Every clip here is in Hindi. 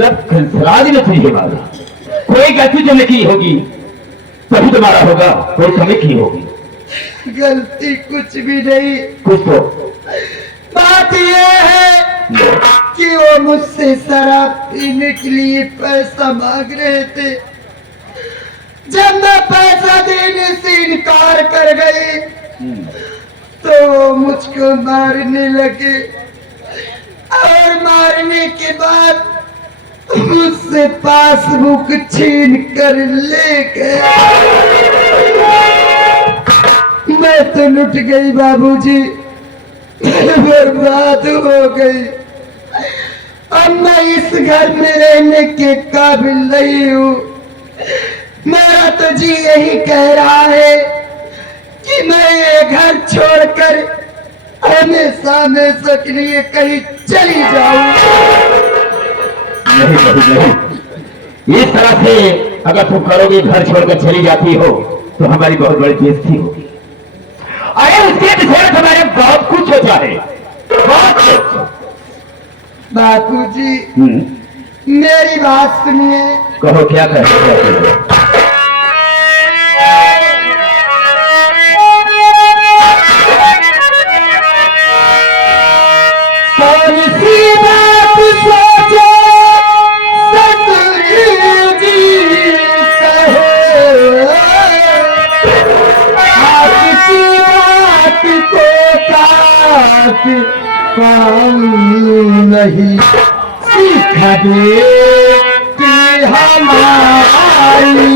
मतलब खिलसराज ने तुझे मारा, कोई गलती तुमने की होगी तभी तुम्हारा होगा, कोई कमी की होगी। गलती कुछ भी नहीं, कुछ तो बात यह है कि वो मुझसे शराब पीने के लिए पैसा मांग रहे थे। जब मैं पैसा देने से इनकार कर गई तो वो मुझको मारने लगे और मारने के बाद मुझसे पासबुक छीन कर ले गए। मैं तो लुट गई बाबूजी, बर्बाद हो गई। अब मैं इस घर में रहने के काबिल नहीं हूँ। मेरा तो जी यही कह रहा है कि मैं ये घर छोड़कर हमेशा हमेशा के लिए कहीं चली जाऊं। नहीं, इस तरह से अगर तुम करोगे, घर छोड़कर चली जाती हो तो हमारी बहुत बड़ी बेइज्जती होगी। अरे उसके पीछे तुम्हारे बहुत कुछ होता है, बहुत कुछ। बापूजी मेरी बात सुनिए। कहो क्या कहते हो? कौन सी बात सोचे ससुर जी कहे, आपकी बात को काट पाऊं नहीं, सीखा दे कि हमारी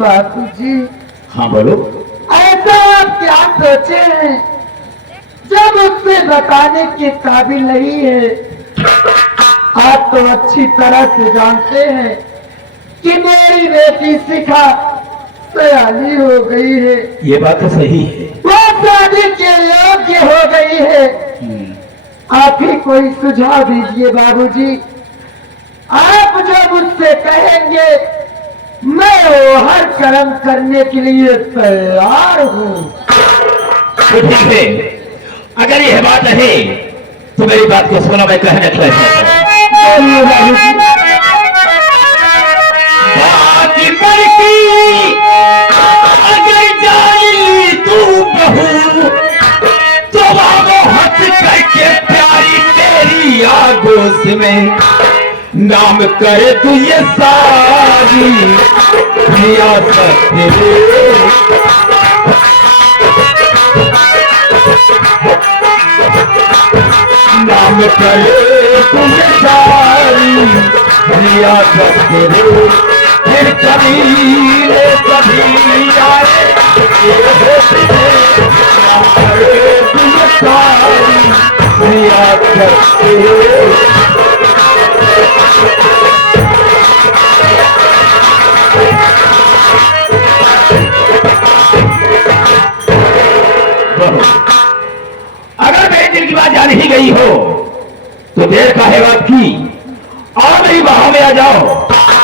बापूजी। हाँ बोलो। ऐसा आप क्या सोचे हैं जब उससे बताने के काबिल नहीं है? आप तो अच्छी तरह से जानते हैं कि मेरी बेटी शिखा सयानी हो गई है। ये बात तो सही है। वो शादी के योग्य हो गई है। आप ही कोई सुझाव दीजिए बाबूजी। आप जो मुझसे कहेंगे मैं वो हर कर्म करने के लिए तैयार हूँ। तो ठीक है, अगर यह बात है तो मेरी बात को सुनो, मैं कहने लगा अगर जानी तू बहू तो हंस करके प्यारी तेरी आगोश में नाम करे तू ये सारी रियासत नाम करे तू ये सारी रियासत फिर कभी आए नाम करे तू ये सारी रियासत अगर मेरे दिल की बात जान ही गई हो तो देर काहे बात की, और मेरी बाहों में आ जाओ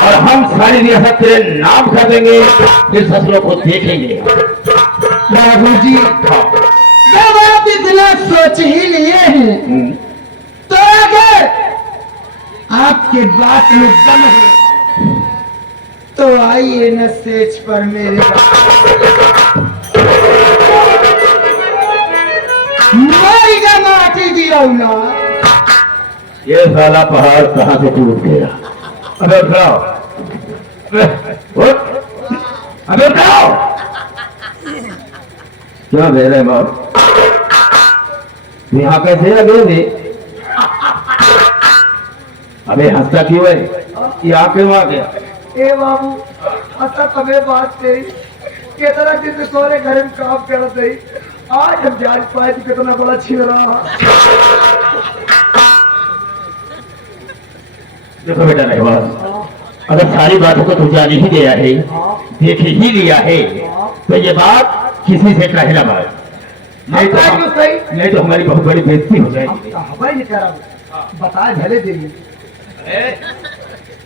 और हम सारी रियासत तेरे नाम कर देंगे, फिर ससुरों को देखेंगे। बाबूजी जब आप इतना सोच ही लिए हैं तो अगर आपके बात में दम है तो आइए न सेज पर मेरे मारेगा माटी दिया ना। ये साला पहाड़ कहाँ से टूट गया? अबे उठाओ, अबे उठाओ। क्या दे रहे बाबू? यहाँ कैसे लगे थे? अबे हंसता क्यों है? यहाँ क्यों आ गया? ए बाबू ऐसा कभी बात कही कितना दिन से तोरे घर में काम करत रही, आज हम जान पाए कि कितना बड़ा छिरा। देखो बेटा रहमान, अगर सारी बातों को तू जान ही गया है, देख ही लिया है, तो ये बात किसी से कहे ना बात, नहीं तो हमारी बहुत बड़ी बेइज्जती हो जाएगी। हमारी नहीं करा, बता झले दे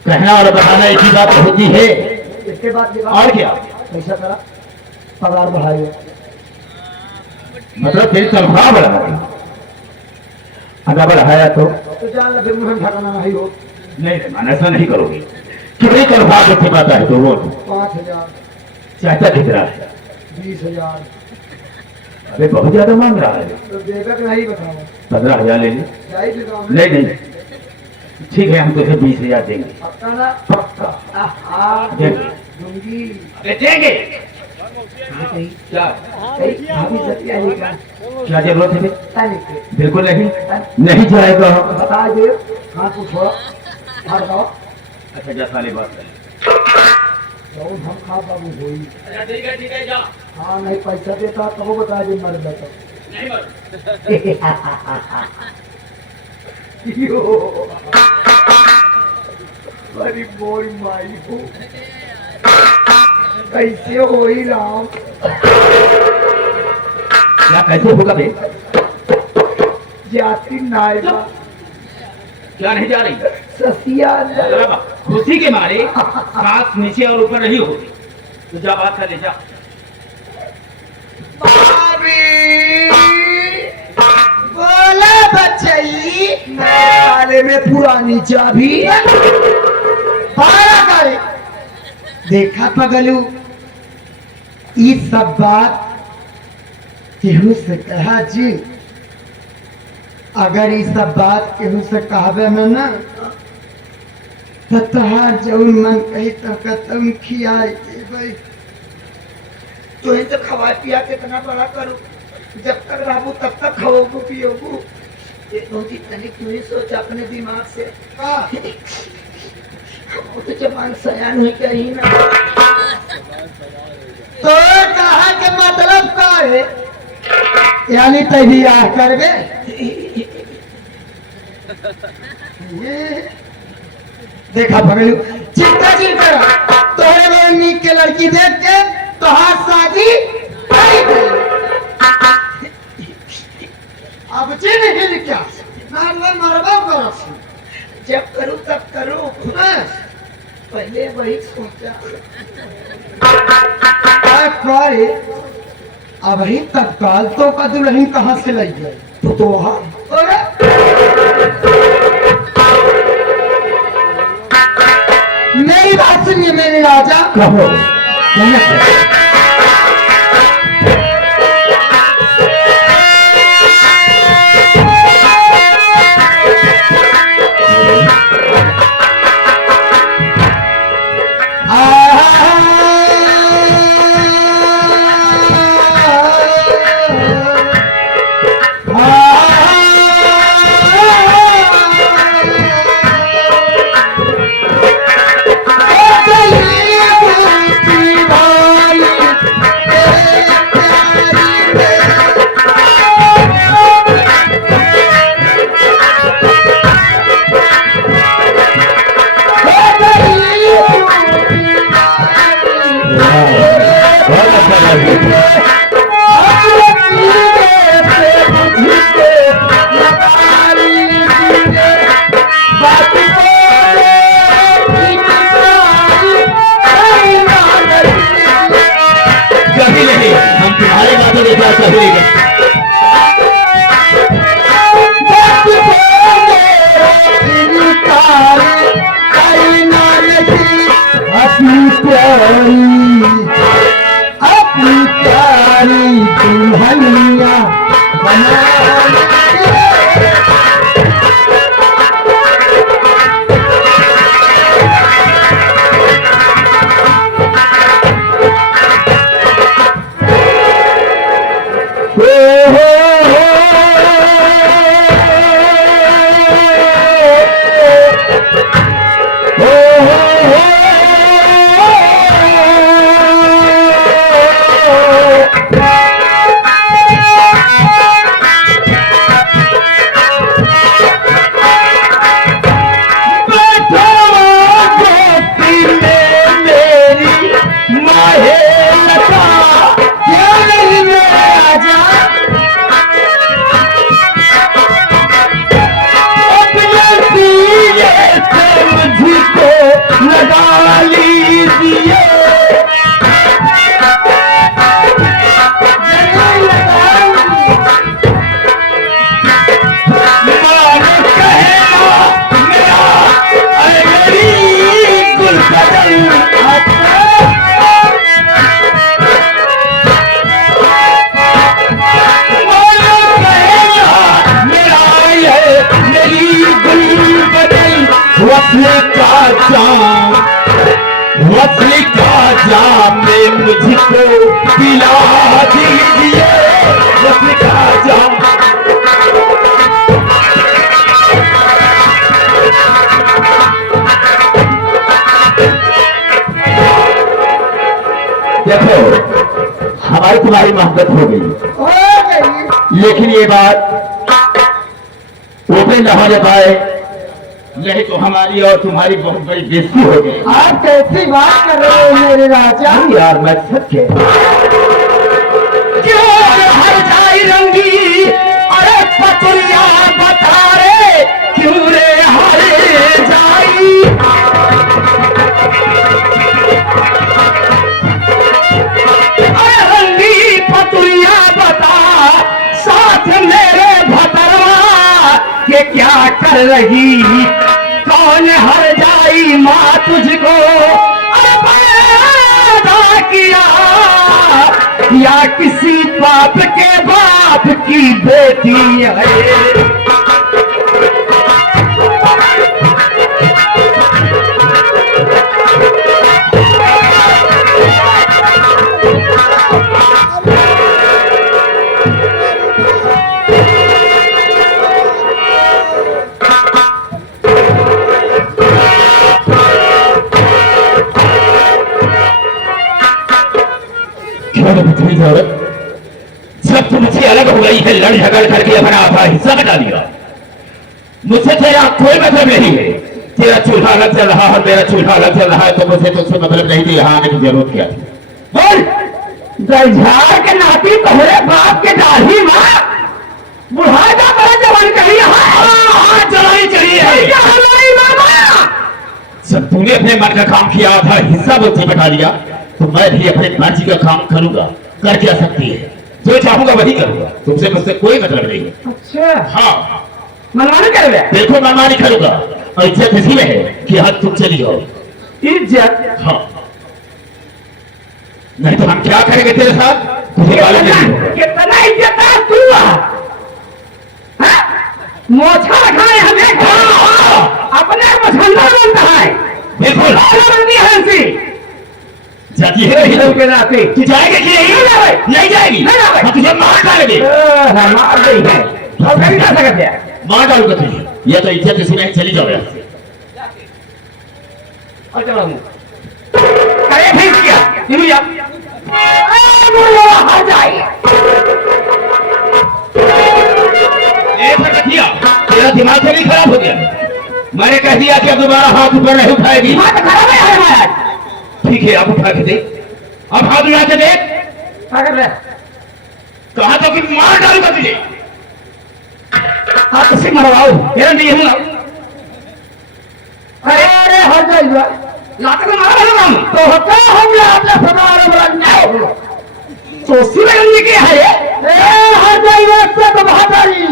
कहना और बताना एक ही बात होती है। इसके बाद और क्या? ऐसा करा, पगार बढ़ाइए। मतलब तेरी तनख्वाह बढ़ाया, अगर बढ़ाया तो जान लगे मुझे ठकाना नहीं हो। नहीं रहमान, ऐसा नहीं करोगे। कितनी तनख्वाह कितनी पाता है तो वो 5,000, चाहता कितना है? 20,000। अरे बहुत ज्यादा मांग रहा है। तो देगा कि नहीं बताओ? 15,000 ले ली। नहीं नहीं ठीक है, हम तुझे 20,000 देंगे। पक्का ना? पक्का देंगे। अरे देंगे। क्या क्या जरूरत है? बिल्कुल नहीं, नहीं जाएगा। बता दे। हाँ पूछो, बताओ। अच्छा जा साली बात कर। हम खा बाबू होई। ठीक है जा। हाँ नहीं पैसा देता तो वो बता दे, मर जाता नहीं मर। बड़ी बोल माई हो, कैसे हो ही राम? क्या कैसे होगा बे? जाती नायबा क्या नहीं जा रही? ससिया खुशी के मारे सांस नीचे और ऊपर नहीं होती। तो जा बात कर ले जा। बोला बच्ची, साले में पुरानी चाबी बारह करे। देखा पगलू, ये सब बात केहू से कहा जी, अगर ये सब बात केहू से कहबे में ना तो तोहार जौन मन कही तो तुम खियाए के भाई। तो ही तो खवा पिया कितना बड़ा करूं, जब तक रहूं तब तक खाओगू पियोगू। ये बहुत ही तनिक क्यों ही सोच अपने दिमाग से। वो तो जबान सयान हुई क्या ही ना। तो कहा के मतलब का है, यानी तभी आ करबे। देखा पगलू, चिंता जी कर, तोहरे बड़े नीक के लड़की देख के तोहार शादी कर गई। अब चिन्ह हिल क्या ना मरबा करो, जब करूं तब करूं। पहले वही सोचा करे, अब ही तत्काल तो का दुल्हन कहाँ से लाई गए? तो वहां मेरी बात सुनिए मेरे राजा। कहो। अपनी प्यारी दुल्हनिया बना। मछली का जाम मुझको पिला दीजिए, मछली का जाम। देखो हमारी तुम्हारी मोहब्बत हो गई, लेकिन ये बात ओपन न होने पाए, नहीं तो हमारी और तुम्हारी बहुत बड़ी बेइज्जती हो गई। आप कैसी बात कर रहे हो मेरे राजा? यार मैं सच कह रहा हूं। क्यों हर जाई रंगी, अरे पतुरिया बता रे, क्यों रे हर जाई। अरे रंगी पतुरिया बता, साथ मेरे भतरवा के क्या कर रही, कौन हर जाई माँ तुझको अरे पैदा किया, या किसी बाप के बाप की बेटी है। जब तुमसे अलग हो गई है, लड़ झगड़ करके अपना आधा हिस्सा बता दिया। मुझसे तेरा कोई मतलब नहीं है। तेरा चूल्हा अलग चल रहा है, मेरा चूल्हा अलग चल रहा है, तो मुझे तुमसे मतलब नहीं थी। यहाँ आने की जरूरत क्या थी? बोल। दलझार के नाती तोहरे बाप के दाढ़ी माँ बुढ़ापा बड़ा जवान कही चलाई चली है। जब तूने अपने मन का काम किया था, हिस्सा मुझसे बता दिया, तो मैं भी अपने मर्जी का काम करूंगा। कर क्या सकती है, जो चाहूंगा वही करूंगा, तुमसे मुझसे कोई मतलब नहीं है। अच्छा हाँ मनमानी कर रहे? बिल्कुल मनमानी करूंगा, और इज्जत इसी में है कि हद तुम चली हो। इज्जत? हाँ, नहीं तो हम क्या करेंगे तेरे साथ? तुझे वाला नहीं। कितना इज्जत है तू? मोछा रखा है हमें, अपने मछंदा बनता है। बिल्कुल बंदी है ऐसी जाती है हिंदू के नाते। तू जाएगी कि नहीं? नहीं जाएगी। हम तुझे मार डालेंगे। मार गई है और कभी जा सकते हैं। मार डालूंगा तुझे, ये तो इज्जत इसी में चली जाओ यहाँ से। और चलो अरे फिर क्या आ जाइए। तेरा दिमाग तो नहीं खराब हो गया? मैंने कह दिया कि अब दोबारा हाथ ऊपर नहीं उठाएगी। खराब है हमारा। ठीक है, अब उठा के दे, अब हाथ उठा के दे। क्या कर रहे? कहा तो कि मार डालूंगा तुझे। आप किसी मरवाओ मेरा नहीं हूँ। अरे अरे हो जाएगा लाते को मारा है हम तो होता हम लाते समारोह नहीं तो सिरंजी के है ए हो जाएगा सब बहादुरी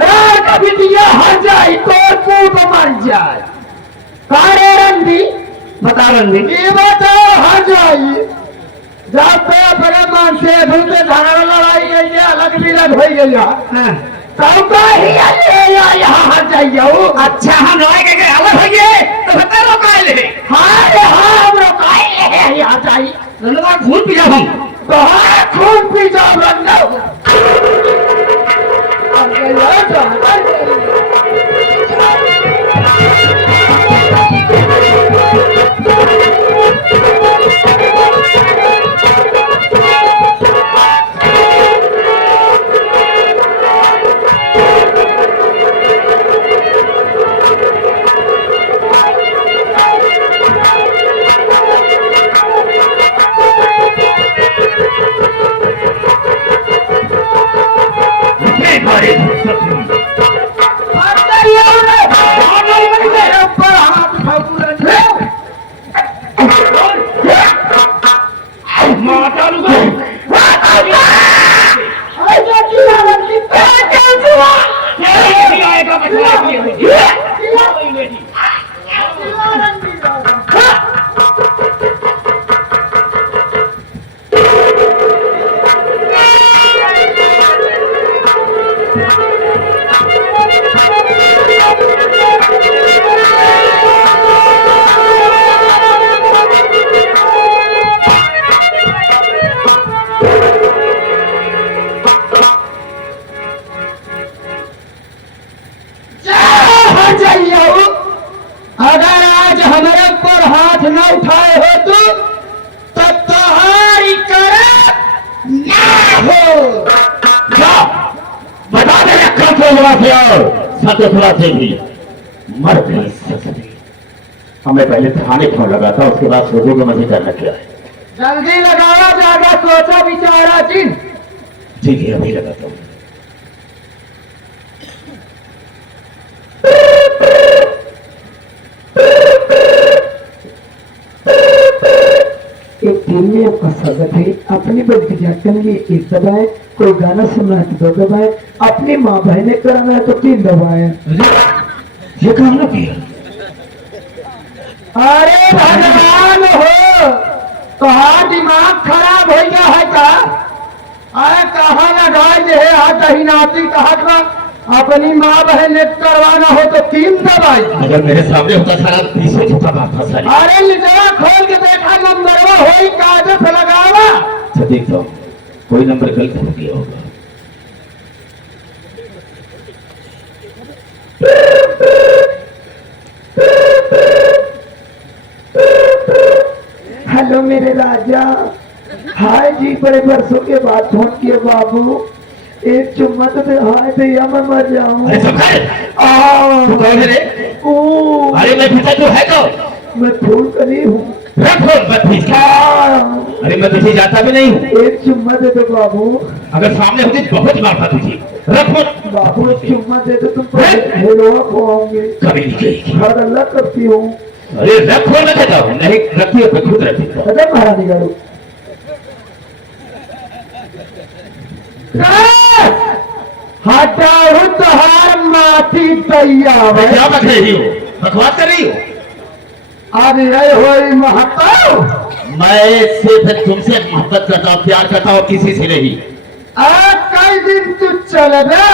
रात कभी दिया हो जाए तो तो मर जाए। कारे रंदी बता रंदी ये बताओ हो जाए जब पे बड़े मान से भूते धारा लड़ाई गई है अलग विलग हो गया तब ही यहाँ हट जाइए। अच्छा हम लड़ाई के अलग हो गए तो बता रोकाए ले। हाँ रे हाँ हम रोकाए ले यहाँ चाहिए रंगा खून पी जाओ हम तो हाँ खून पी जाओ रंगा हमारे हाथ न उठाए हो तो तुम्हारी कर ना हो। क्या बता दे रखा से और सतुरा से भी मर गई ससुरी। हमें पहले थाने फोन लगा था, उसके बाद सोचोगे मुझे करना क्या है। जल्दी लगाओ, ज्यादा सोचा विचारा चिन्ह। ठीक है, अभी लगाता हूँ। एक टीम में आपका स्वागत है। अपनी बल्कि जाकर लिए एक दबाए, कोई गाना सुनना है तो 2 दबाए, अपनी माँ बहने कराना है तो 3 दबाए। ये काम ना किया। अरे भगवान हो, कहा दिमाग खराब हो गया है का? अरे कहा लगाए जे है हाथ ही नाती कहा अपनी माँ बहन ने करवाना हो तो 3 दबाई। अगर मेरे सामने होता सारा पीछे छुपा बात था सारी। अरे निचला खोल के देखा नंबर वो हो कागज पे लगावा। अच्छा देखता हूँ, कोई नंबर गलत हो गया होगा। हेलो मेरे राजा। हाय जी, बड़े बरसों के बाद फोन किए बाबू। एक चुम्मा तो दे, हाय भैया मैं मर जाऊं। अरे सब है? तू कौन है रे? अरे मैं पिता तू है कौन? मैं फूल कली हूँ। रख मत पीछे। अरे मैं तुझे जाता भी नहीं हूँ। एक चुम्मा दे दो बाबू। अगर सामने होती तो बहुत मारता तुझे। रख मत बाबू, एक चुम्मा दे दो, तुम हेलोआ खुआओगे। कभी नहीं कहेगी। हर अल्लाह करती हूँ। अरे रखो मैं कहता हूँ, नहीं रखी हो तो खुद रखी। अरे महारानी गारू हटाओ तोहार माटी तैयार। मैं क्या बक रही हो? बकवास कर रही हो? अरे हो महतो, मैं सिर्फ तुमसे मोहब्बत करता हूँ, प्यार करता हूँ, किसी से नहीं। कई दिन तू चल बे,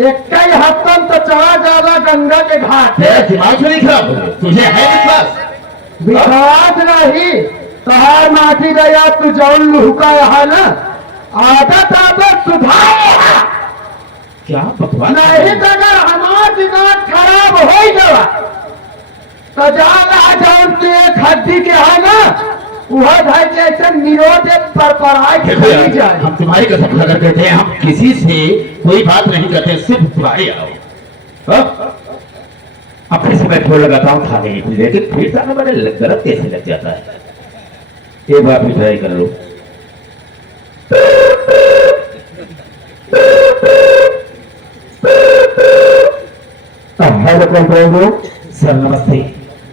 एक हफ्तन तो चला जावा गंगा के घाट। तेरा दिमाग नहीं खराब हो गया? तुझे है विश्वास? विश्वास नहीं, तोहार माटी गया तू जौन लुहुका है ना, आदत आदत सुधार। क्या बकवास? नहीं तो अगर हमारा दिमाग खराब हो जावा तो जाना जौन तू एक हड्डी के है ना, वह भाई जैसे निरोध पर पढ़ाई चली जाए। हम तुम्हारी कसम खाकर कहते हैं, हम किसी से कोई बात नहीं करते, सिर्फ तुम्हारे आओ। अपने से मैं फोन लगाता हूँ थाने, लेकिन फिर थाने बड़े गलत कैसे लग जाता है। एक बार भी ट्राई कर लो। हेलो कंट्रोल, सर नमस्ते।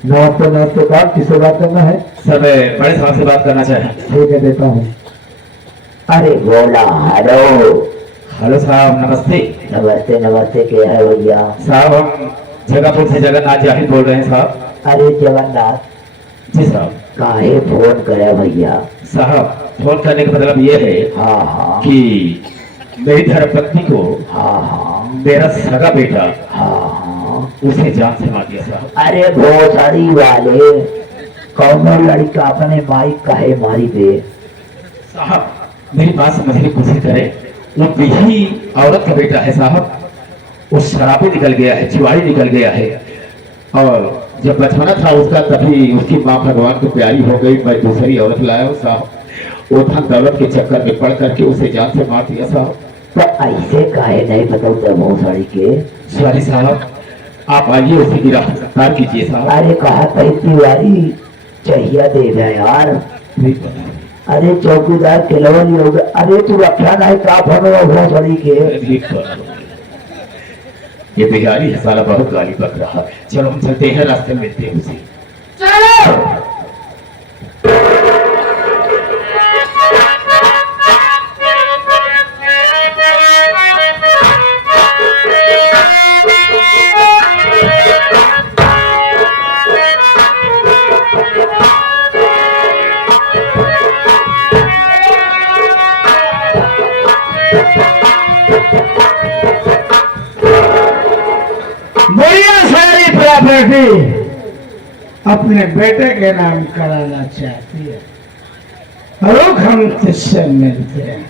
नमस्ते। नमस्ते, बात किससे बात करना है? सर मैं बड़े साहब से बात करना चाहे। ठीक है, देता हूँ। अरे बोला हेलो। हेलो साहब नमस्ते। नमस्ते नमस्ते, क्या है भैया? साहब हम जगहपुर से जगन्नाथ जाहिर बोल रहे हैं साहब। अरे जगन्नाथ, जी साहब। काहे फोन करे भैया? साहब फोन करने का मतलब ये है हाँ हाँ कि मेरी धर्मपत्नी को हाँ हाँ मेरा सगा बेटा हाँ हाँ। उसे जान से मार दिया साहब। अरे भोसड़ी वाले, कौनो लड़का अपने माई काहे मारी दे? साहब मेरी बात समझने की कोशिश करें, वो बिही औरत का बेटा है साहब। वो शराबी निकल गया है, जुआरी निकल गया है, और जब बचपना था उसका तभी उसकी माँ भगवान को प्यारी हो गई। मैं दूसरी औरत लाया हूँ साहब। वो धन दौलत के चक्कर में पड़ करके उसे जान से मार दिया साहब। तो ऐसे काहे नहीं बताओ भोसड़ी के? सॉरी साहब, आप आइए उसे गिरफ्तार कीजिए साहब। अरे कहा कही तिवारी चाहिए दे दे यार। नहीं पता। अरे चौकीदार खिलवन हो गया। अरे तू रखा नहीं का फनो भोसड़ी के? नहीं पता। ये बिहारी है साला, बहुत गाली बक रहा है। चलो हम चलते हैं, रास्ते में मिलते हैं उसे। चलो। प्रॉपर्टी अपने बेटे के नाम कराना चाहती है, रुक हम तुझसे मिलते हैं।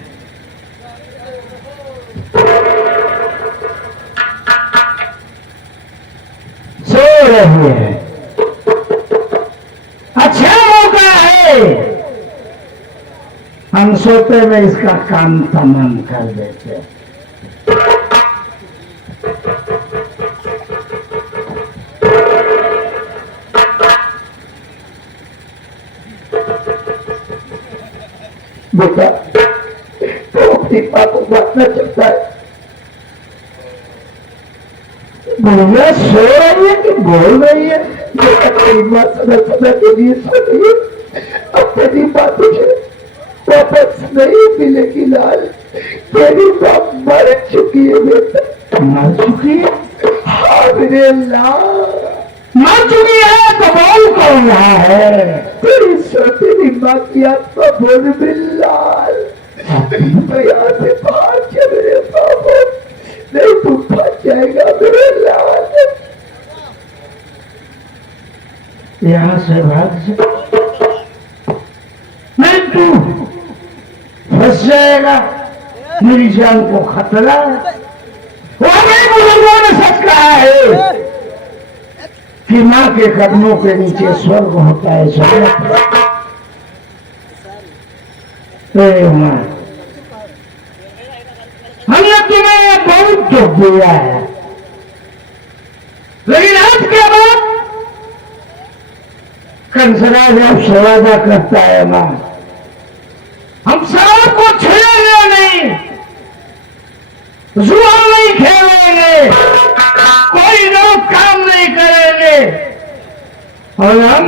सो रही है, 500 में इसका काम तमाम कर देते। बेटा तो अपनी बात को बांटना चाहता है। भैया सो रही है कि बोल रही है? बेटा तेरी माँ समय समय के लिए सो रही है। अब तेरी बात तुझे वापस नहीं मिलेगी लाल। तेरी माँ मर चुकी है बेटा। मर चुकी है? हाँ मेरे लाल मर चुकी है। तो बोल कौन रहा है? तेरी सौतेली माँ की आत्मा बोल बिल्लाल। यहाँ से बाहर चल मेरे बाबू, नहीं तू फंस जाएगा मेरे लाल। यहाँ से भाग जा, नहीं तू फंस जाएगा। मेरी जान को खतरा है। हमें बुजुर्गों ने सच कहा है कि माँ के कदमों के नीचे स्वर्ग होता है। स्वर्ग माँ, हमने तुम्हें बहुत दुख दिया है, लेकिन आज के बाद कंसराज आपसे वादा करता है माँ, हम सबको छेड़ेंगे नहीं, जुआ नहीं खेलेंगे, कोई गलत काम नहीं करेंगे और हम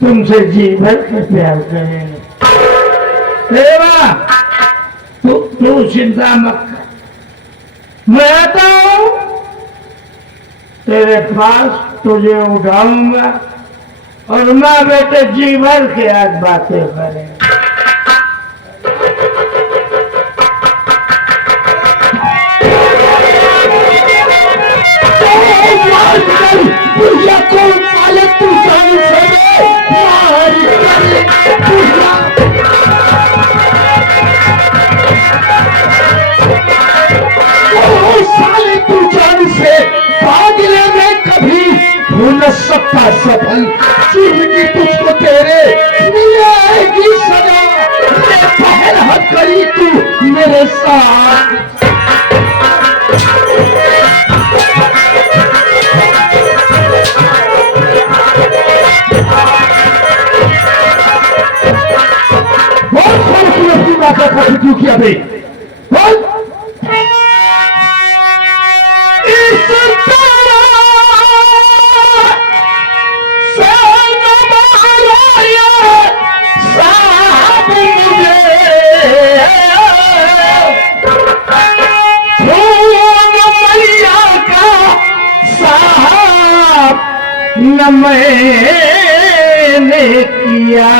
तुमसे जी भर के प्यार करेंगे। तू चिंता मत कर, मैं आता हूं तेरे पास, तुझे उठाऊंगा और माँ बेटे जी भर के आज बातें करेंगे। पूजा को मालिक तू जान से साले तू जान से भागने में कभी भूल सकता सफल। जिंदगी तुझको तेरे मिलेगी सजा, मैं पहल हद करी तू मेरे साथ। बहुत खूबसूरत बातें कर चुकी किया भाई। बोल न मैंने किया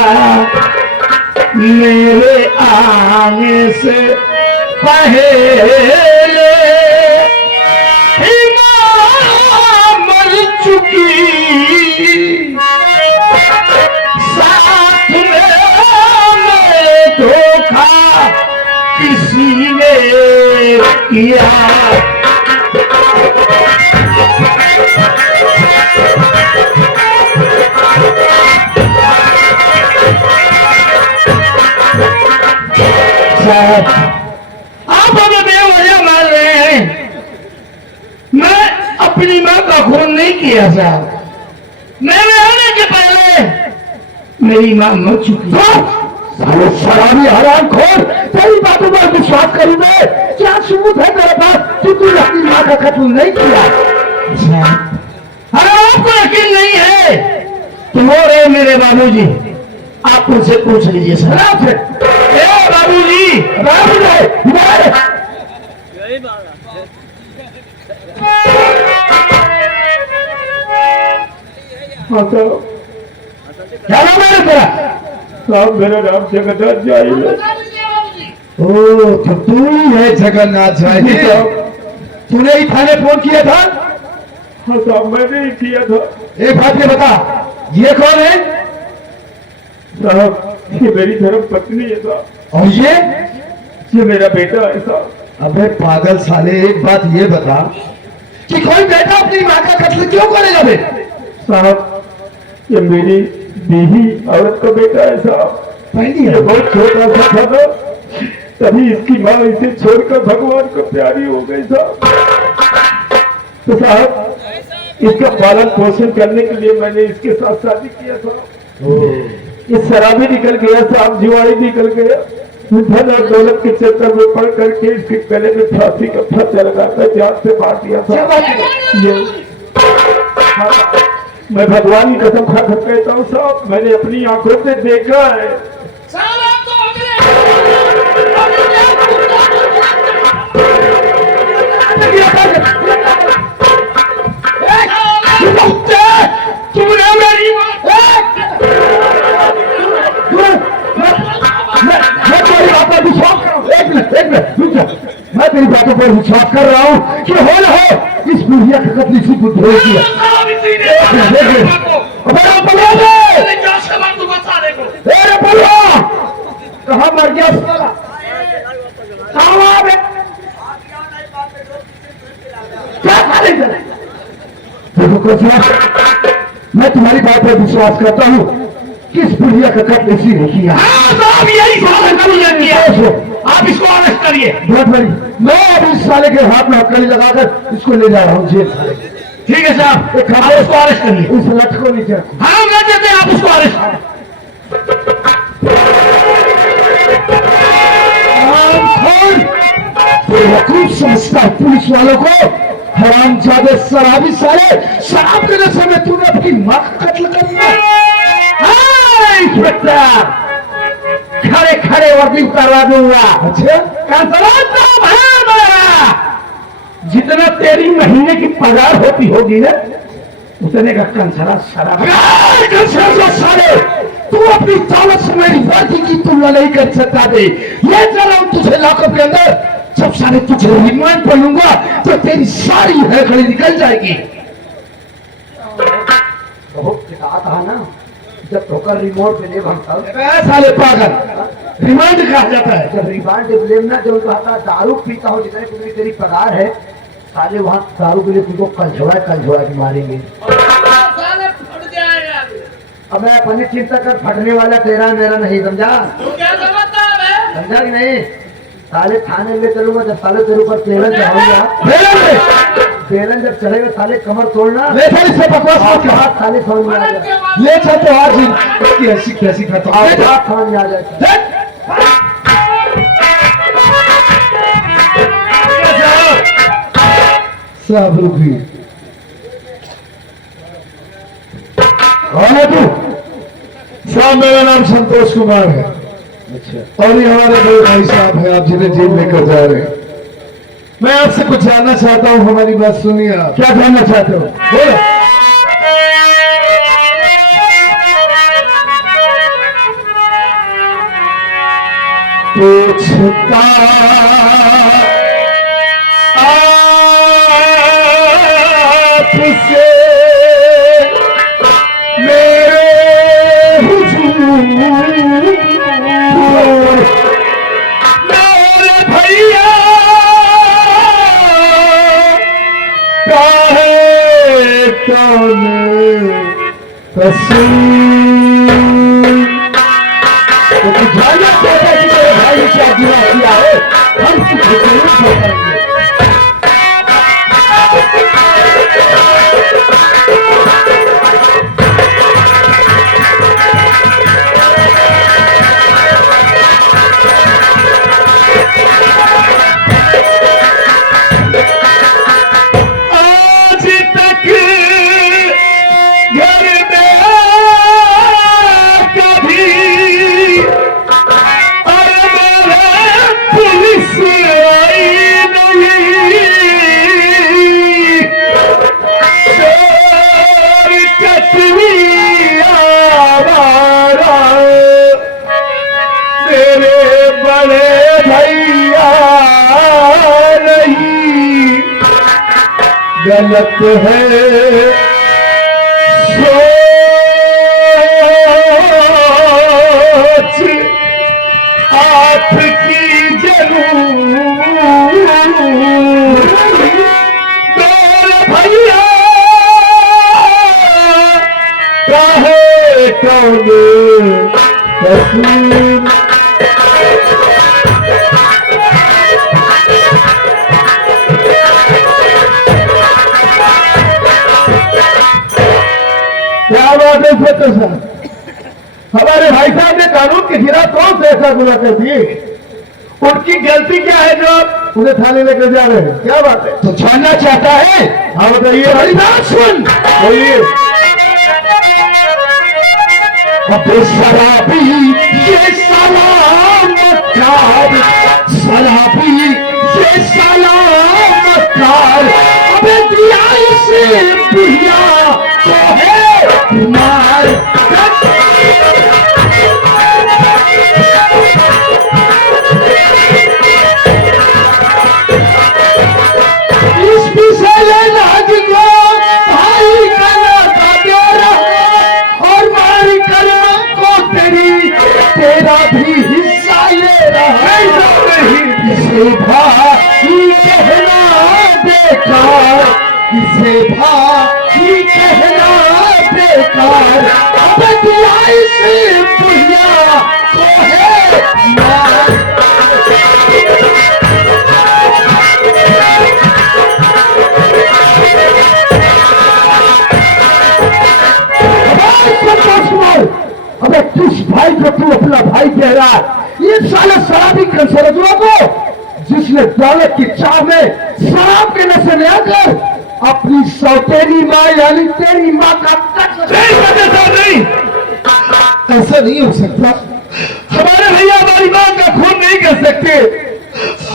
मेरे आने से पहले मर चुकी, साथ में धोखा किसी ने किया। आप हमें बेवजह मार रहे हैं। मैं अपनी मां का खून नहीं किया साहब। मैंने आने के पहले मेरी मां मर चुकी है। साले शराबी हराम खोर, तेरी बातों पर विश्वास करूं मैं? क्या सबूत है मेरे पास कि तूने अपनी मां का कत्ल नहीं किया? अरे आपको यकीन नहीं है तो वो रहे मेरे बाबूजी, आप उनसे पूछ लीजिए सर। बाबूजी क्या नाम है तेरा? साहब मेरा नाम जगन्नाथ जाई है। ओ तो तू ही है जगन्नाथ जाई। तूने ही थाने फोन किया था? हाँ साहब मैंने ही किया था। एक बात ये बता, ये कौन है? साहब ये मेरी धर्म पत्नी है साहब। और ये मेरा बेटा है साहब। अबे पागल साले, एक बात ये बता कि कोई बेटा अपनी माँ का कत्ल क्यों करेगा बे? साहब ये मेरी बीवी औरत का बेटा है साहब। पहली ये बहुत छोटा सा था ना, तभी इसकी माँ इसे छोड़कर भगवान को प्यारी हो गई था। तो साहब इसका पालन पोषण करने के लिए मैंने इसके साथ शादी किया था। ये शराबी निकल गया, साहब जुआरी निकल गया, धन और दौलत के चक्कर में पड़ करके इसके गले में फांसी का फंसा लगाकर जान से मार दिया था। ये मैं भगवान की कसम खा कर कहता हूँ साहब, मैंने अपनी आंखों से देखा है। तूने मेरी मैं तेरी बात पर विश्वास कर रहा हूँ। एक मिनट रुक जा। मैं तेरी बातों पर विश्वास कर रहा हूँ कि हो न हो इस बुढ़िया का कत्ल इसी बुद्ध हो किया। कहाँ मर गया साला? देखो कोचिया, मैं तुम्हारी बात पर विश्वास करता हूँ कि इस बुढ़िया का कत्ल इसी ने किया। आप इसको अरेस्ट करिए। बहुत बड़ी, मैं अब इस साले के हाथ में हथकड़ी लगाकर इसको ले जा रहा हूँ जेल। ठीक है साहब, एक आप उसको अरेस्ट करिए। इस लठ को नीचे रखो। हाँ मैं देते हैं, आप उसको अरेस्ट खूब समझता है पुलिस वालों को। हराम जादे शराबी साले, शराब के नशे में तूने अपनी माँ का कत्ल कर दिया। इंस्पेक्टर, खड़े खड़े वर्दी करवा दूंगा। अच्छा, कंसलात है मेरा। जितना तेरी महीने की पगार होती होगी ना, उतने का कंसला शराब। साले तू अपनी दौलत से मेरी वर्दी की तुलना नहीं कर सकता थे। ले चला हूं तुझे लॉकअप के अंदर। जब साले तुझे रिमांड पर लूंगा तो तेरी सारी हैकड़ी निकल जाएगी। बहुत कहा ना, जब ठोकर रिमोट पे ले भागता साले पागल, रिमांड कहा जाता है। जब रिमांड लेना जो कहता दारू पीता हूँ जितने तुम्हें तेरी पगार है, साले वहां दारू के लिए तुमको कल झोड़ा के मारेंगे। अब मैं अपनी चिंता कर, फटने वाला तेरा मेरा नहीं, समझा? समझा कि नहीं? साले थाने ले चलूंगा, जब साले तेरे ऊपर बेलन चढ़ाऊंगा, बेलन जब चढ़ेगा साले कमर तोड़ना। ले चल इससे बकवास मत कर, साले समझ में आ जाए। ले चल तो आज इसकी ऐसी कैसी खाता हूं, समझ में आ जाए। साहब रुकिए। कौन है तू? साहब मेरा नाम संतोष कुमार है। अच्छा। और ये हमारे बड़े भाई साहब हैं, आप जिन्हें जेल लेकर जा रहे हैं। मैं आपसे कुछ जानना चाहता हूँ, हमारी बात सुनिए। आप क्या जानना चाहते हो? बोलो। पूछता आपसे मेरे मेरे भैया काहे कौन कसूर? तो कुछ जानना चाहता है कि मेरे भाई ने क्या गिरा किया है, हम कुछ जरूर बताएंगे। गलत है सोच आपकी जरूर, मेरे भैया काहे कौन तस्वीर क्या बात है सत्य साहब, हमारे भाई साहब ने कानून के खिलाफ कौन सा ऐसा गुनाह कर दिए? उनकी गलती क्या है जो आप उन्हें थाने लेकर जा रहे हैं? क्या बात है? तो जानना चाहता है? हाँ बताइए। बड़ी बात सुन। बोलिए। अबे शराबी ये सलामतकार, शराबी ये सलामतकार, अबे दिया इसे बुढ़िया तो है मार। इस विषय राज को भाई का नाता दे रहा और मारी कर्म को तेरा भी हिस्सा ले रहा। इसे भाई कहना बेकार, इसे भाई कहना बेकार, अब दिया इसे बुढ़िया को है मार। अबे किस भाई को तू अपना भाई कह रहा है? ये साले शराबी कंसरजुआ को, जिसने दौलत की चाह में शराब के नशे में आकर अपनी सौतेली माँ यानी तेरी माँ का नहीं, ऐसा नहीं हो सकता। हमारे भैया हमारी माँ का खून नहीं कर सकते।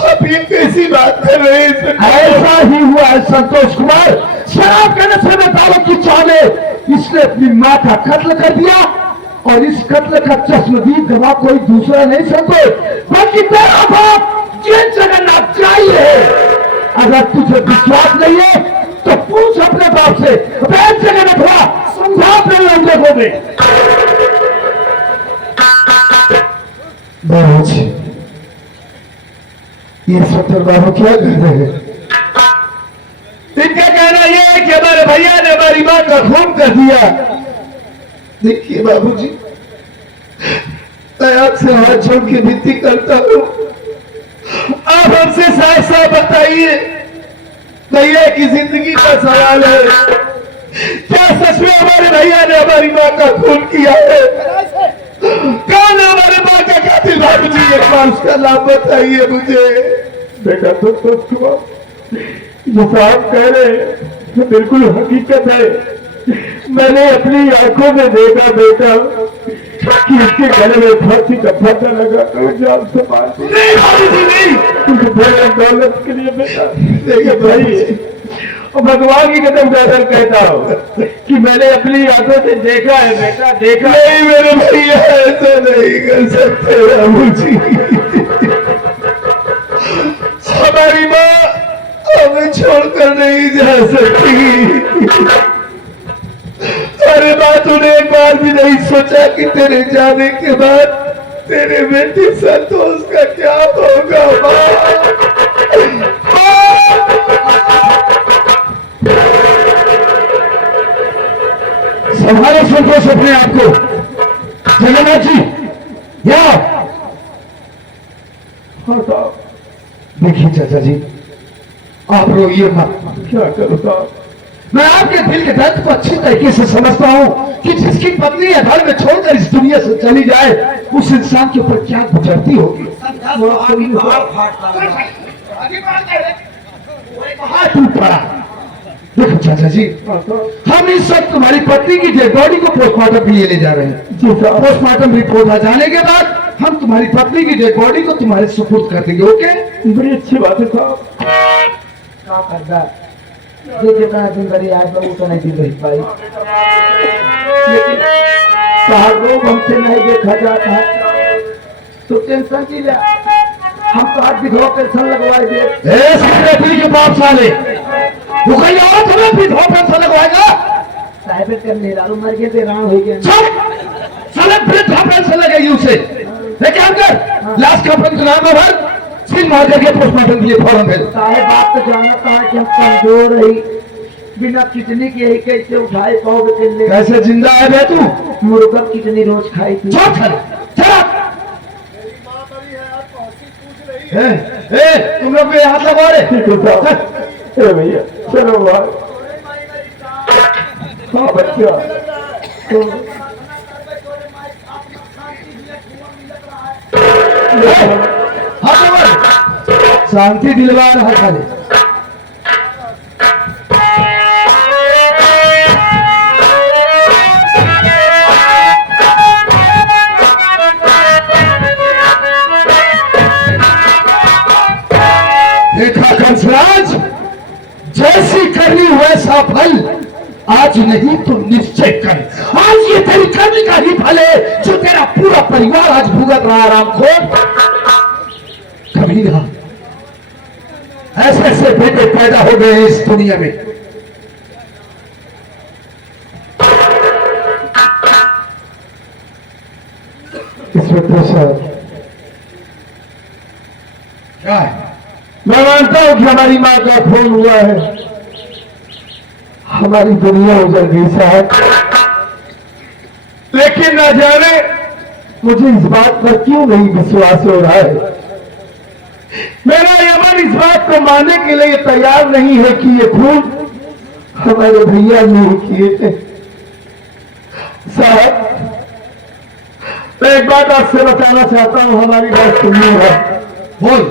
आप ये कैसी बात कर रहे हैं? ऐसा ही हुआ है संतोष कुमार। शराब के नशे में दौलत की चाह में इसने अपनी माँ का कत्ल कर दिया और इस कत्ल का चश्मदीद गवाह कोई दूसरा नहीं संतोष बल्कि तेरा बाप जेल जगन्नाथ चाहिए। अगर तुझे विश्वास नहीं है तो पूछ अपने बाप से। जगन्नाथ हुआ समझा अपने लंबे को दे। बाबूजी, ये सत्तर बाबू क्या कह रहे हैं? इनका कहना यह है कि हमारे भैया ने हमारी माँ का खून कर दिया। देखिए बाबूजी, मैं आपसे हाथ जोड़ के विनती करता हूँ, आप हमसे साफ साफ बताइए, भैया की जिंदगी का सवाल है, क्या सच में हमारे भैया ने हमारी माँ का खून किया है? कौन है हमारे माँ का कातिल? बाबूजी एक बार उसका नाम बताइए मुझे। बेटा तो जो साहब कह रहे हैं बिल्कुल हकीकत है। मैंने अपनी आंखों में देखा बेटा कि इसके गले में फांसी का फंदा लगा तो जान से मार नहीं बाबूजी नहीं, दौलत के लिए बेटा। देखिए भाई, और भगवान की कदम दादर कहता हूँ कि मैंने अपनी आंखों से देखा है बेटा, देखा। नहीं मेरे भैया ऐसा नहीं कर सकते बाबूजी। हमारी माँ हमें छोड़कर नहीं जा सकती। अरे माँ, तूने एक बार भी नहीं सोचा कि तेरे जाने के बाद तेरे बेटे संतोष का क्या होगा? संभालो संतोष अपने आप को। जगन्नाथ जी या देखिए चाचा जी, आप रोइए मत। क्या करो साहब, मैं आपके दिल के दर्द को अच्छी तरीके से समझता हूँ कि जिसकी पत्नी घर में छोड़कर इस दुनिया से चली जाए, उस इंसान के ऊपर क्या गुजरती होगी। टूट पड़ा। देखो चाचा जी, हम इस वक्त तुम्हारी पत्नी की डेड बॉडी को पोस्टमार्टम के लिए ले जा रहे हैं। पोस्टमार्टम रिपोर्ट आ जाने के बाद हम तुम्हारी पत्नी की डेड बॉडी को तुम्हारे सुपुर्द कर देंगे। ओके? बड़ी अच्छी बात है साहब। क्या करता जो जितना दिन बड़ी आज लोग तो नहीं देख पाई, लेकिन साहब हमसे नहीं देखा जाता तो टेंशन की ले। हम तो आज विधवा पेंशन लगवाए दे। सेक्रेटरी के बाप साले वो कहीं और तुम्हें विधवा पेंशन लगवाएगा? साहब के मेहरारू मर गए थे, राम हो गया। साले वृद्धा पेंशन लगेगी उसे। क्या कर लाश का पंचनामा भर सिर मार करके पोस्टमार्टम के लिए फॉर्म भेज। साहेब आप तो जाना था कि हम कमजोर रही, बिना किडनी के ही कैसे उठाए पाओगे? कैसे जिंदा है बे तू? मुर्गा किडनी रोज खाई थी। चल तुम लोग भी हाथ लगा रहे। ठीक है साहब। ए भैया चलो भाई। हाँ बच्चा हाथ लगा, शांति दिलवा रहा खाली। देखा कंसराज, जैसी करनी वैसा फल, आज नहीं तो निश्चय कर। आज ये तेरी करनी का ही फल है जो तेरा पूरा परिवार आज भुगत रहा। रामखोर, कभी ना ऐसे ऐसे बेटे पैदा हो गए इस दुनिया में। इंस्पेक्टर साहब, क्या है? मैं मानता हूं कि हमारी माँ का खून हुआ है, हमारी दुनिया उजड़ गई साहब, लेकिन न जाने मुझे इस बात पर क्यों नहीं विश्वास हो रहा है। मेरा यमन इस बात को मानने के लिए तैयार नहीं है कि ये खून हमारे भैया ने किए थे। साहब, मैं एक बात आपसे बताना चाहता हूं, हमारी बात सुनिएगा। बोल।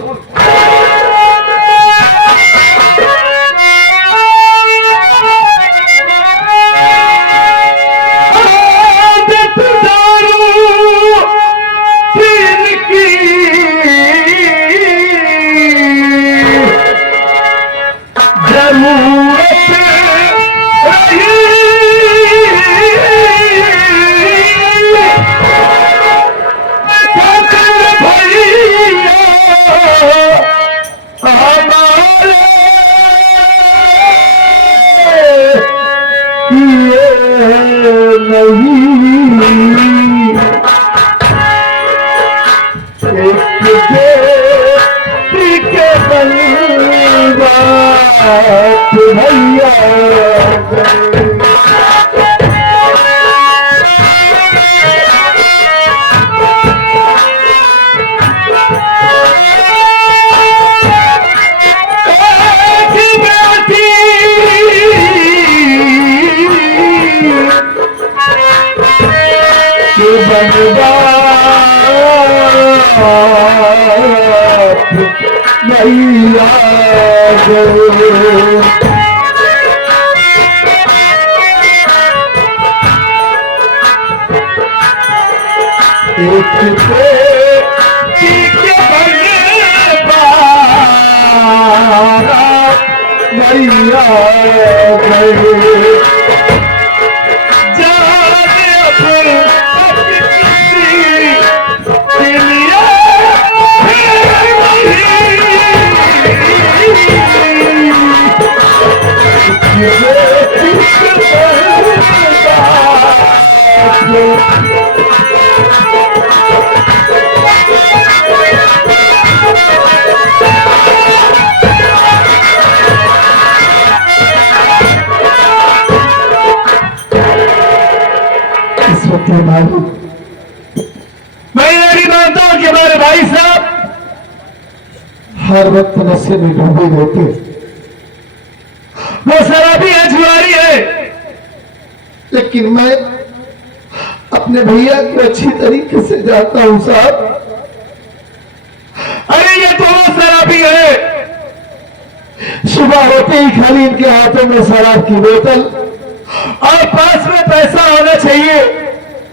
मैं यही मानता हूं कि हमारे भाई साहब हर वक्त नशे में डूबे रहते, वो शराबी है, जुआरी है, लेकिन मैं अपने भैया को अच्छी तरीके से जानता हूं साहब। अरे ये तो वो शराबी है, सुबह होते ही खाली इनके हाथों में शराब की बोतल और पास में पैसा होना चाहिए,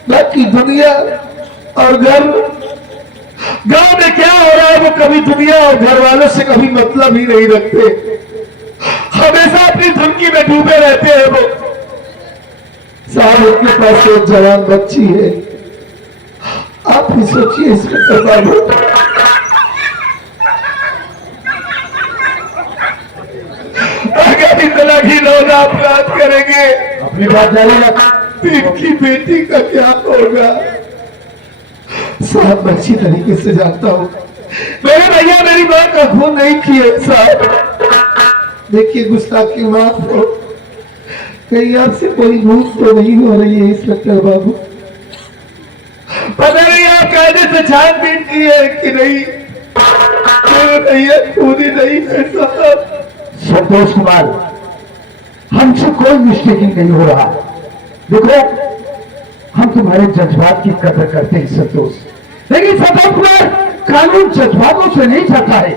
बाकी दुनिया और घर। गांव में क्या हो रहा है वो कभी दुनिया और घर वालों से कभी मतलब ही नहीं रखते, हमेशा अपनी धुनकी में डूबे रहते हैं वो। साहब, उनके पास एक जवान बच्ची है, आप ही सोचिए इसमें बाबू। अगर इतना ही लोग अपराध करेंगे, अपनी बात जारी रख। इनकी बेटी का क्या होगा? साहब, मैं अच्छी तरीके से जानता हूँ, मेरे भैया मेरी माँ का खून नहीं किए साहब। देखिए, गुस्ताखी माफ हो, कहीं आपसे कोई भूल तो नहीं हो रही है इंस्पेक्टर बाबू? पता नहीं आप कायदे से छानबीन की है कि नहीं, भैया पूरी नहीं है साहब। संतोष कुमार, हमसे कोई मिस्टेकिंग नहीं हो रहा। देखो, हम तुम्हारे जज्बात की कदर करते हैं संतोष, लेकिन संतोष कुमार, कानून जज्बातों से नहीं चलता है।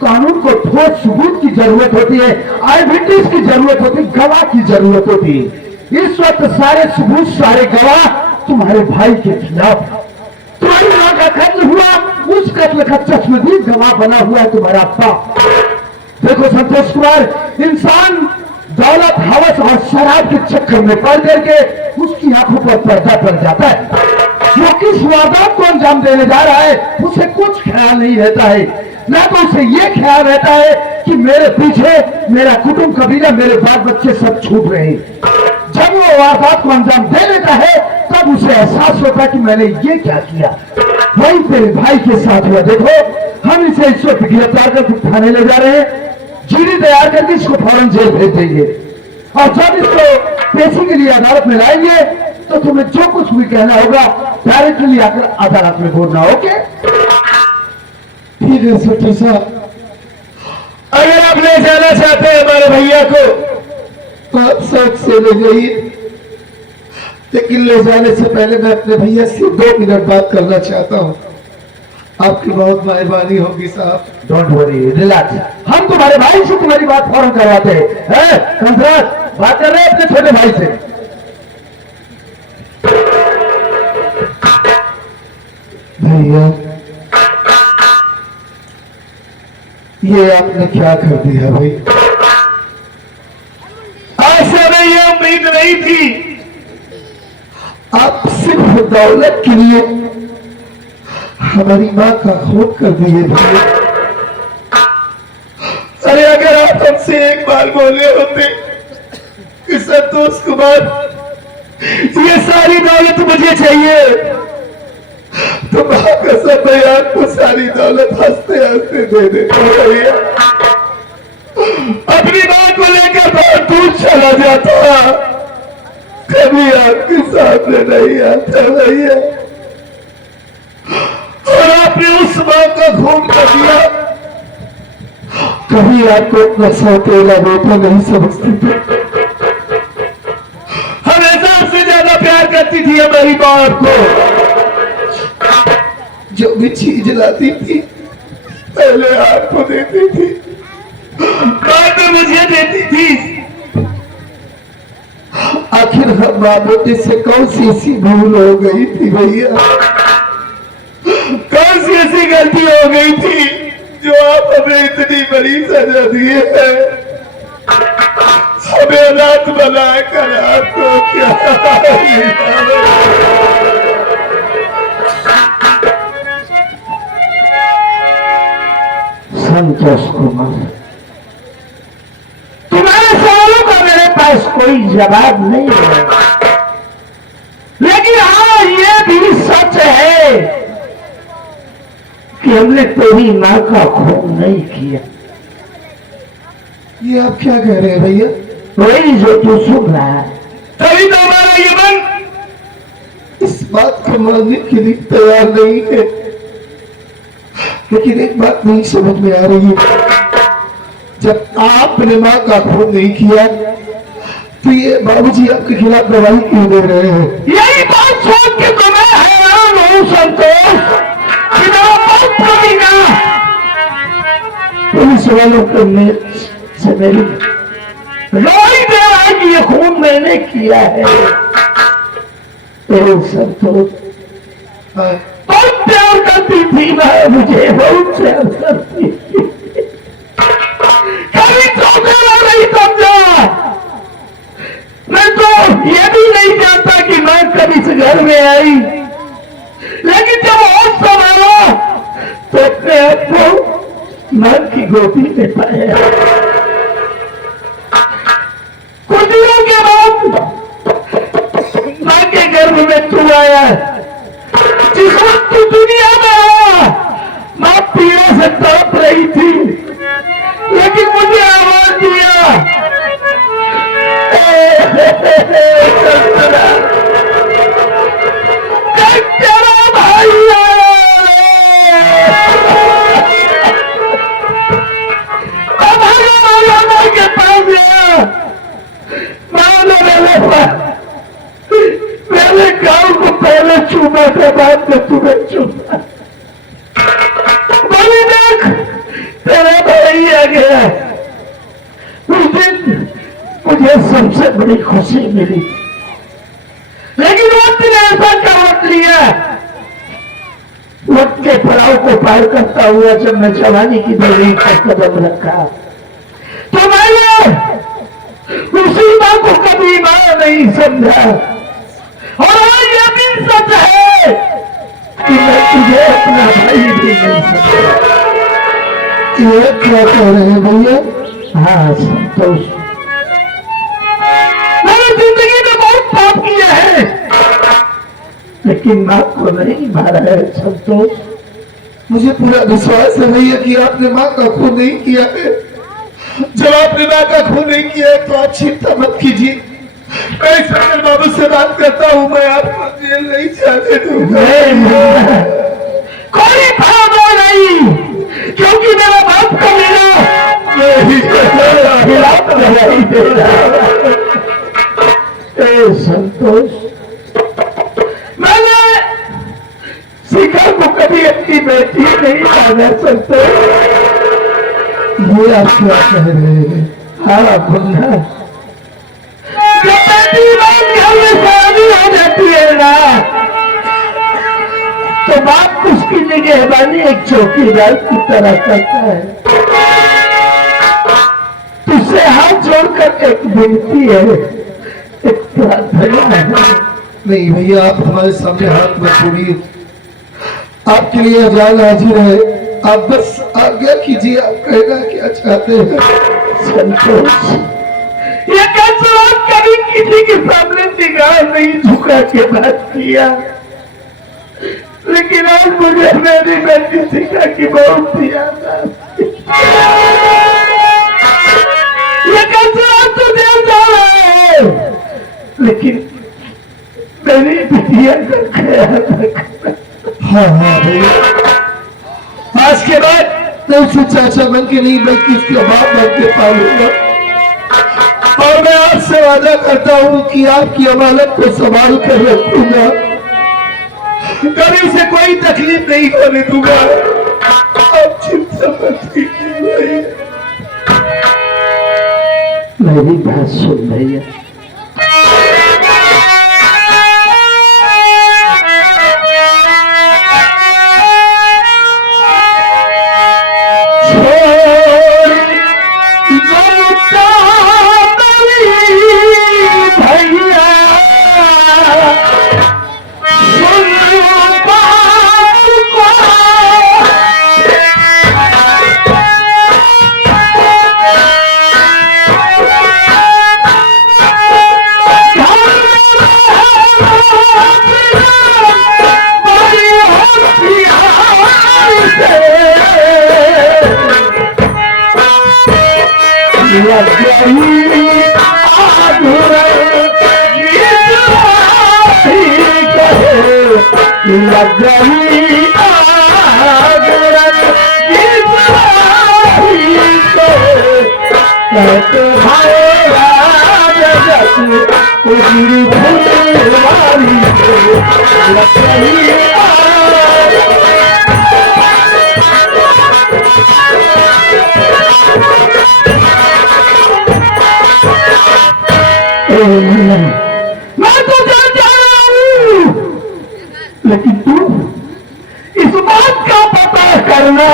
कानून को ठोस सबूत की जरूरत होती है, आई विटनेस की जरूरत होती है, गवाह की जरूरत होती है। इस वक्त सारे सबूत, सारे गवाह तुम्हारे भाई के खिलाफ। तुम्हारी मां का कत्ल हुआ, उस कत्ल का चश्मदीद गवाह बना हुआ है तुम्हारा बाप। देखो संतोष कुमार, इंसान दौलत, हवस और शराब के चक्कर में पड़ करके उसकी आंखों पर पर्दा पड़ जाता है। वो किस वारदात को अंजाम देने जा रहा है उसे कुछ ख्याल नहीं रहता है। ना तो उसे ये ख्याल रहता है कि मेरे पीछे मेरा कुटुंब, कबीला, मेरे बाल बच्चे सब छूट रहे हैं। जब वो वारदात को अंजाम दे लेता है तब उसे एहसास होता है कि मैंने ये क्या किया। वही तेरे भाई के साथ हुआ। देखो, हम इसे इस वक्त गिरफ्तार कर थाने ले जा रहे हैं, जीडी तैयार करके इसको फौरन जेल भेज देंगे, और जब इसको पेशी के लिए अदालत में लाएंगे तो तुम्हें जो कुछ भी कहना होगा डायरेक्टली आकर अदालत में बोलना। ओके? ठीक है इंस्पेक्टर साहब। अगर आप ले जाना चाहते हैं हमारे भैया को, तो आप साथ से ले जाइए, लेकिन ले जाने से पहले मैं अपने भैया से 2 मिनट बात करना चाहता हूँ। आपकी बहुत मेहरबानी होगी साहब। Don't worry, relax. हम तुम्हारे भाई से तुम्हारी बात फौरन करवाते हैं। कंसरात, बात कर रहे हैं अपने छोटे भाई से। भैया, ये आपने क्या कर दिया भाई? ऐसे में ये उम्मीद नहीं थी। आप सिर्फ दौलत के लिए हमारी माँ का खून कर दिए भैया। अरे अगर आप हमसे एक बार बोले होते कि संतोष कुमार, ये सारी दौलत मुझे चाहिए, तो माँ कसम है आपको सारी दौलत हंसते हंसते दे देता भैया। अपनी बात को लेकर बहुत दूर चला जाता, कभी आपके सामने नहीं आता भैया। और आपने उस मां का खून कर दिया। कभी आपको अपना सौतेला बेटा नहीं समझती थी। हमेशा उससे ज्यादा प्यार करती थी हमारी मां आपको। जो भी चीज लाती थी पहले आपको देती थी, बाद में मुझे देती थी। आखिर हम माँ बेटे से कौन सी ऐसी भूल हो गई थी भैया? कौन सी ऐसी गलती हो गई थी जो आप हमें इतनी बड़ी सजा दिए हैं? हमें रात बनाकर आपको क्या संतोष कुमार, तुम्हारे सवालों का मेरे पास कोई जवाब नहीं है, लेकिन हाँ ये भी सच है कि हमने तेरी मां का खून नहीं किया। ये आप क्या कह रहे हैं भैया? वही जो तू सुन रहा है, तभी तो हमारा ये मन इस बात को मानने के लिए तैयार नहीं है, लेकिन एक बात नहीं समझ में आ रही है। जब आपने मां का खून नहीं किया तो ये बाबूजी आपके खिलाफ गवाही क्यों दे रहे हैं? यही बात सोच के तो मैं हैरान हूं संतोष, कि मेरा बहुत कमीना पुलिस वालों को से मेरी गवाही दे रहा है कि ये खून मैंने किया है। तो संतोष, बहुत प्यार करती थी मैं, मुझे बहुत प्यार करती थी, कभी चौंका नहीं समझा। मैं तो ये भी नहीं जानता कि मैं कभी इस घर में आई, लेकिन जब और संभाला तो अपने आप को मां की गोदी में पाया। कुछ दिनों के बाद मां के गर्भ में तू आया। जिस वक्त तू दुनिया में आया, मां पीड़ा से तड़प रही थी, लेकिन मुझे आवाज दिया, तेरा भाई आया। चूमा के बाद में तुम्हें चूमा। बोली देख तेरा भाई आ गया। उस दिन मुझे सबसे बड़ी खुशी मिली, लेकिन वक्त ने ऐसा क्या वक्त लिया। वक्त के पड़ाव को पार करता हुआ जब मैं जवानी की दौरी पर कदम रखा तो मैंने उसी मां को कभी मां नहीं समझा। और ये भी सच है कि मैं तुझे अपना भाई भी नहीं समझा। ये क्या कह रहे हैं भैया? हाँ संतोष, मैंने जिंदगी में बहुत पाप किया है, लेकिन मां को नहीं मारा है संतोष। मुझे पूरा विश्वास है भैया कि आपने माँ का खून नहीं किया है। जब आपने माँ का खून नहीं किया है तो आप चिंता मत कीजिए। मैं इस्माइल बाबू से बात करता हूँ, मैं आपको जेल नहीं जाने दूंगा। कोई भावना नहीं, क्योंकि मेरा बाप को मिला संतोष। मैंने शिखा को कभी अपनी बेटी नहीं माना संतोष। ये आप क्या कह रहे हैं? हाँ मुन्ना, जब बेटी बाप घर में शादी हो जाती है ना तो बाप उसकी निगहबानी एक चौकीदार की तरह करता है। तुझसे हाथ जोड़कर एक विनती है, एक प्रार्थना है। नहीं भैया, आप हमारे सामने हाथ मत जोड़िए। आपके लिए जान हाजिर है, आप बस आज्ञा कीजिए। आप कहना क्या चाहते हैं? संतोष, ये कैसे कभी किसी के सामने निगाह नहीं झुका के बात किया, लेकिन आज मुझे मेरी बेटी शिखा की बहुत सी याद आती। ये कैसे तुझे जाना है, लेकिन मेरी बिटिया का ख्याल रखना। हाँ हाँ भैया, आज के बाद मैं उसे चाचा बन के नहीं बल्कि उसके बाप बन के पालूंगा। और मैं आपसे वादा करता हूँ कि आपकी अमानत को संभाल कर रखूंगा, कभी उसे कोई तकलीफ नहीं होने दूंगा। आप चिंता मत कीजिए। मेरी बात सुन भैया, लग गई आग कहते भाई फुलवारी लग गई मैं तो जान जा रहा हूँ, लेकिन तू इस बात का पता करना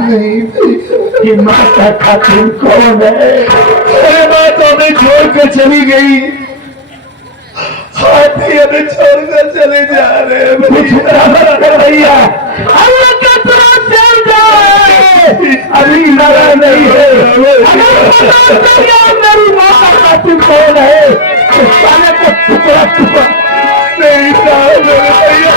नहीं कि माँ का खातिर कौन है। अरे माँ तो हमें छोड़कर चली गई, हाथी हमें छोड़कर चले जा रहे हैं भैया। अल्लाह का तरह चल जाए, अभी लड़ा नहीं है। मेरी माँ का खातिर कौन है, इस साले को टुकड़ा टुकड़ा नहीं भैया।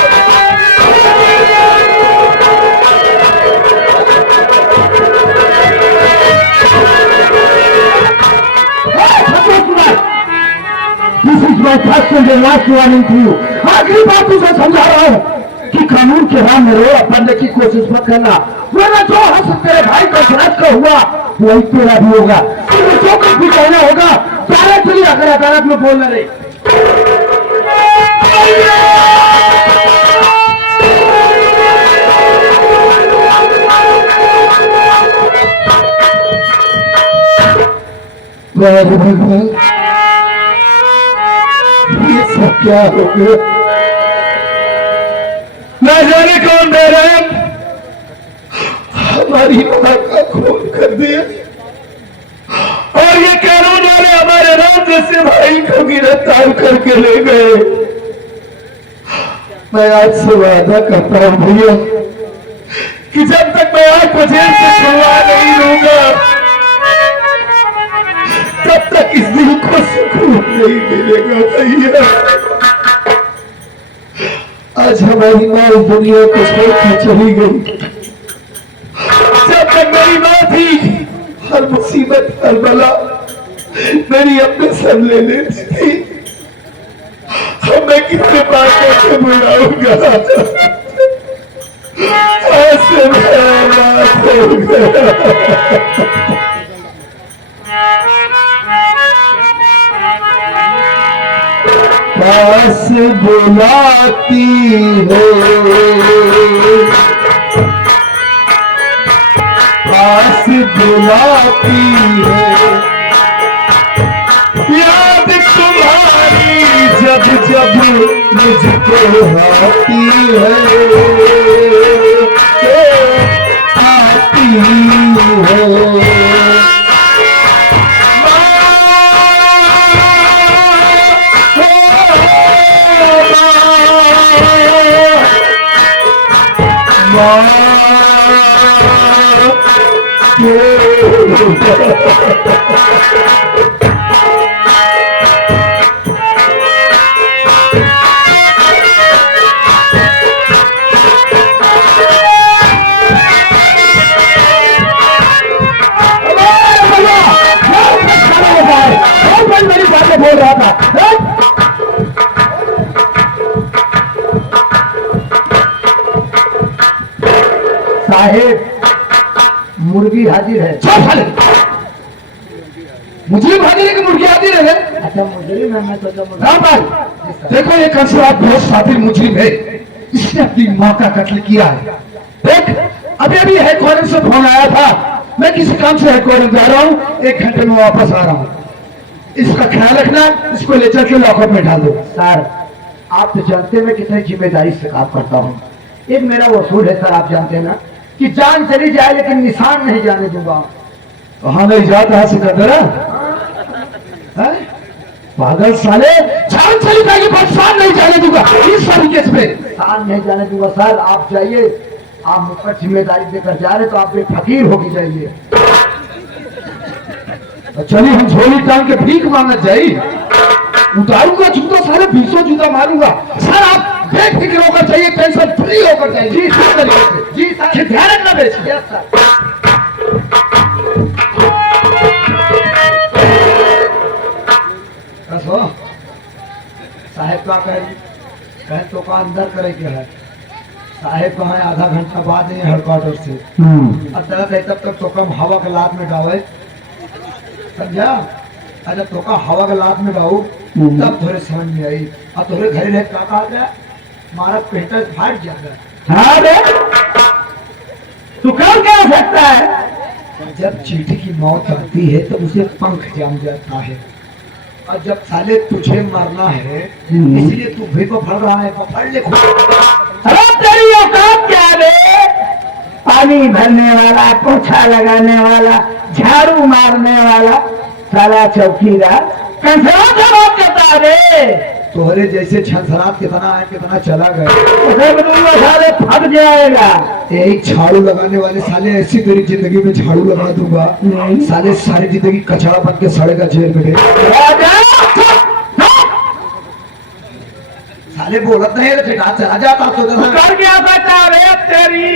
This is my first and the last warning to you. आखिरी बात तुझे समझा रहा हूँ कि कानून के राह में रो बनने की कोशिश मत करना, वरना जो हंस तेरे भाई को जांच का हुआ वही तेरा भी होगा। तुझे जो कुछ भी कहना होगा डायरेक्टली अगर अदालत में बोलना नहीं। भगवान, ये सब क्या हो गया? न जाने कौन बेरहम हमारी मां का खून कर दिया और ये कानून वाले हमारे राज्य से भाई को गिरफ्तार करके ले गए। मैं आज से वादा करता हूं भैया कि जब तक मैं आपको जेल से छुड़वा नहीं लूंगा तब तक इस दिल को सुकून नहीं मिलेगा भैया। आज हमारी मां इस दुनिया को छोड़कर चली गई। जब तक मेरी मां थी हर मुसीबत हर बला मेरी अपने सब ले लेती थी। अब मैं किससे बात करके बुलाऊंगा? ऐसे मेरा बात हो गया। पास बुलाती हो, पास बुलाती हो, याद तुम्हारी जब जब मुझको आती है, आती है। मेरी बातें बोल रहा था। साहेब मुर्गी हाजिर है। मुझे भागने की मुर्गी आती है। अच्छा मुर्गी मैं सोचा राम भाई देखो ये कंसरात बहुत शातिर मुजरिम है। इसने अपनी माँ का कत्ल किया है। देख अभी अभी हेडक्वार्टर से फोन आया था। मैं किसी काम से हेडक्वार्टर जा रहा हूँ। 1 घंटे में वापस आ रहा हूँ। इसका ख्याल रखना। इसको ले चल के लॉकअप में डाल दो। सर आप तो जानते हैं कितनी जिम्मेदारी से काम करता हूँ। एक मेरा वसूल है सर, आप जानते हैं ना कि जान चली जाए लेकिन निशान नहीं जाने दूंगा। कहाँ नहीं जाता है सिकंदरा? पागल साले, जान चली जाएगी पर शान नहीं जाने दूंगा इस सारी केस पे। शान नहीं जाने दूंगा सर। आप जाइए, आप मुझ पर जिम्मेदारी देकर जा रहे तो आप एक फकीर होगी जाइए। तो चलिए हम झोली टांग के भीख मांगत जाई। उतारूंगा जूता सारे 20 जूता मारूंगा। सर आप बेफिक्र होकर चाहिए, टेंशन फ्री होकर चाहिए। जी इस तरीके से। जी सर, ध्यान रखना बेच। Yes sir. साहेब का कहे तो का अंदर करे क्या है? साहेब कहा है आधा घंटा बाद ही हेडक्वार्टर से। अब दर्द है तब तक तो कम हवा के लात में डावे, समझा? अरे तो का हवा के लात में डाऊ तब थोड़े समझ में आई। अब थोड़े घर रह क्या कहा गया, मारा पेटर फाट जाएगा। हाँ बे तू काम क्या हो सकता है? जब चींटी की मौत आती है तो उसे पंख जम जाता है। और जब साले तुझे मरना है इसलिए तू भी पकड़ रहा है। पकड़ ले। अरे तेरी औकात क्या बे? पानी भरने वाला, पोछा लगाने वाला, झाड़ू मारने वाला साला चौकीदार कंसरा से बात करता है बे? तोहरे जैसे छंसरात कितना है कितना चला गया। उसे बोलूंगा साले फट जाएगा। एक झाड़ू लगाने वाले साले ऐसी तेरी जिंदगी में झाड़ू लगा दूंगा साले सारी जिंदगी कचरा बन के सड़ेगा जेल में। साले बोलत नहीं है ठेका चला जाता तो कर क्या सकता है बे तेरी?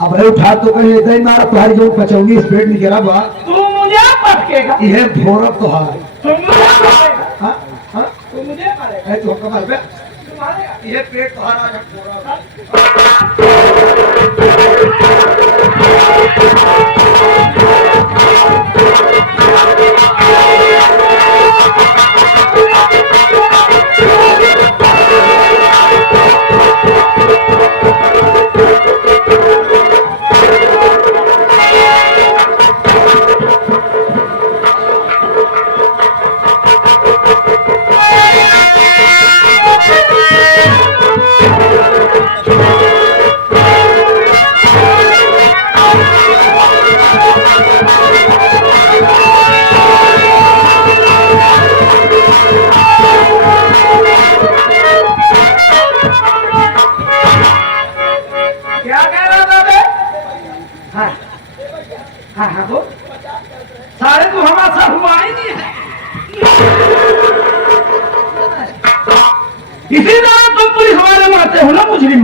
अब उठा तो कहीं ऐसा ही मारा तुम्हारी जो कचौंगी स्पीड नहीं गिरा बा। तू मुझे पटकेगा। यह भोरब तो है। तुम मुझे मारेगा। हाँ हाँ तू मुझे मारेगा। तो हमको मार बे। तू मारेगा। ये पेट तो हरा है भोरब।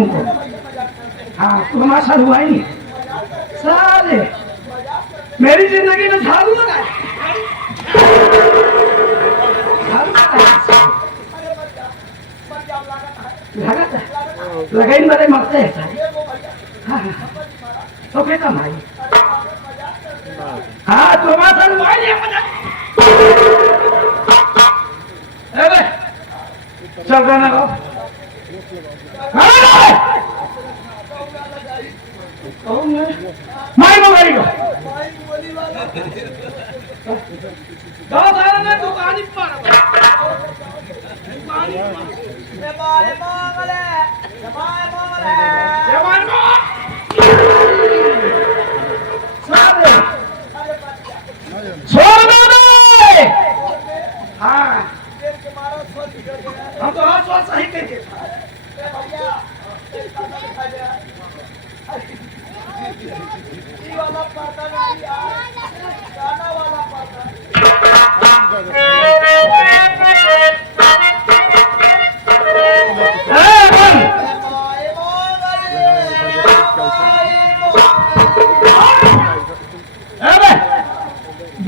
तुमको। हाँ तमाशा हुआ ही नहीं साले, मेरी जिंदगी में झाड़ू लगाए, लगाई मरे मरते हैं सारे। हाँ तो कहता भाई हाँ तमाशा हुआ ही नहीं। चल रहा ना माई मोबाइल को दुकानी पर हाँ हम तो हाथ वाथ सही करिए।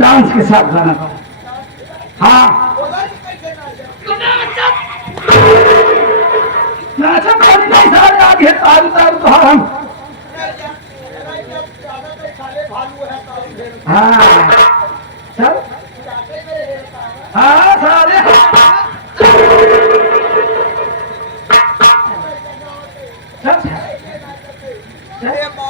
डांस के साथ गाना गाओ। हाँ नाचा पानी नहीं सारे आगे तारू तारू तो हम। हाँ चल हाँ सारे चल चल